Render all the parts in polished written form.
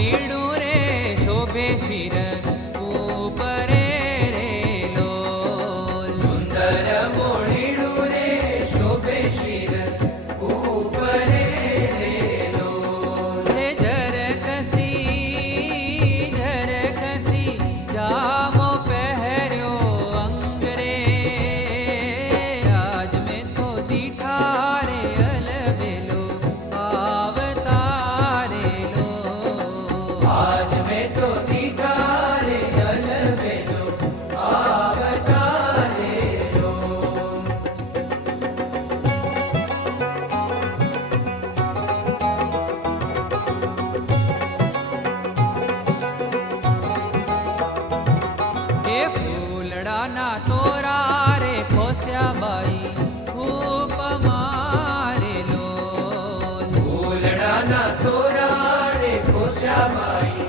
મોરીડું રે શોભે શિર ઉપરે રે લોલ. સુંદર મોરડું રે શોભે શિર ઉપરે રે લોલ. હે ઝરકસી જામો પહેર્યો અંગ રે. આજ મેં તો દીઠા રે અલબેલો આવતારે લો. આજ મેં તો દીઠા રે અલબેલો આવતારે લો. એ ફૂલડાના તોરા રે ખોસ્યા બાઈ ખૂબ મારે લોલ. ફૂલડાના તોરા રે ખોશ્યાબાઈ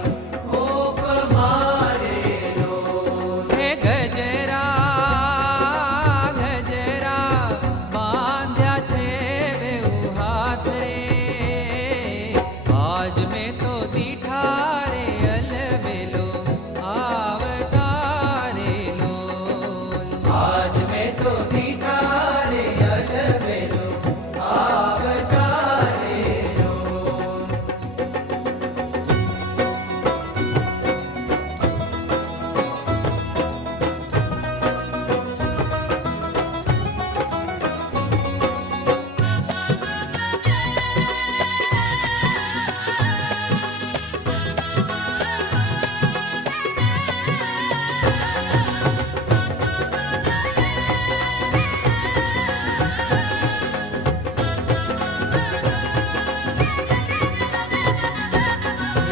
ખૂબ મારે લોલ. હે ગજરા બાંધ્યા છે બેઉ હાથ રે. આજ મેં તો દીઠા રે અલબેલો આવતારે લોલ. આજ મેં તો દીઠા રે અલબેલો આવતારે લો.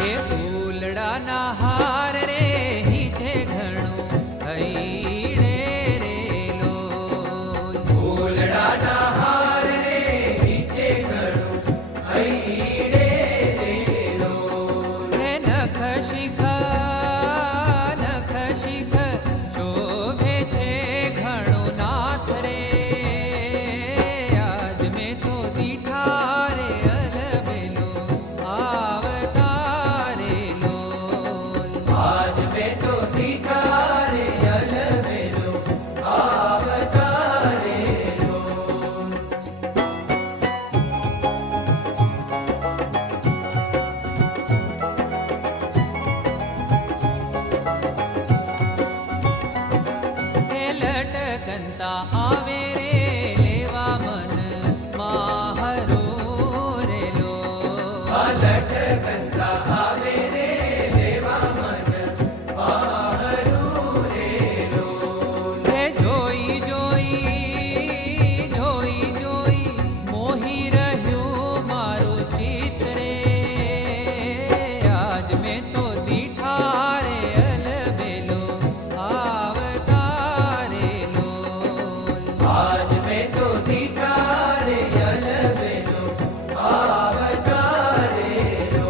હે ફૂલડાના હાર રે હિજે ઘણું હૈડે રે લોલ. ફૂલડાના હાર રે નીચે ઘણું હૈડે રે લોલ. હે નખ શિખ શોભે છે ઘણું નાથ રે. આજ મેં તો દીઠા રે અલબેલો આવતારે લોલ. આજ મેં તો દીઠા રે અલબેલો આવતારે લો. હે લટકંતા આવે રે લેવા મન માહરો રે લોલ. લટકંતા આવે રે લેવા મન મારું રે લોલ. હે જોઈ મોહી રહ્યું મારું ચિત્ત રે. આજ મેં તો દીઠા રે અલબેલો આવતારે લોલ. આજ મેં તો દીઠા રે અલબેલો આવતારે લો.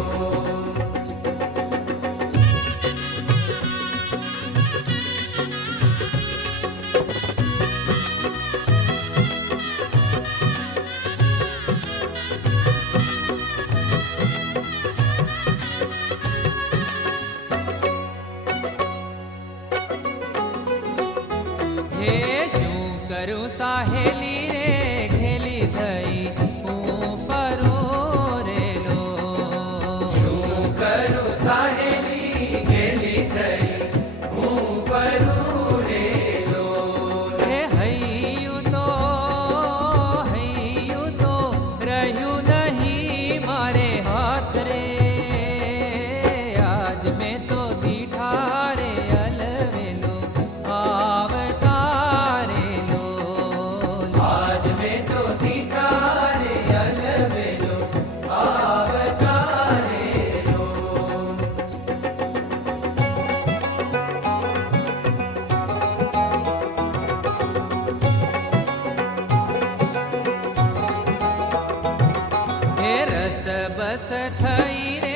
હે શું કરું સાહેલી રે ઘેલી થઈ હું ફરું રે લોલ. શું કરું સાહેલી ગેલી થઈ હું ફરું રે લોલ. હે હૈયું તો રહ્યું નહીં મારે હાથ રે. આજ મેં તો દીઠા રે અલબેલો આવતારે લોલ. આજ મેં તો દીઠા રે અલબેલો આવતારે લો. હે રસ બસ થઈ રે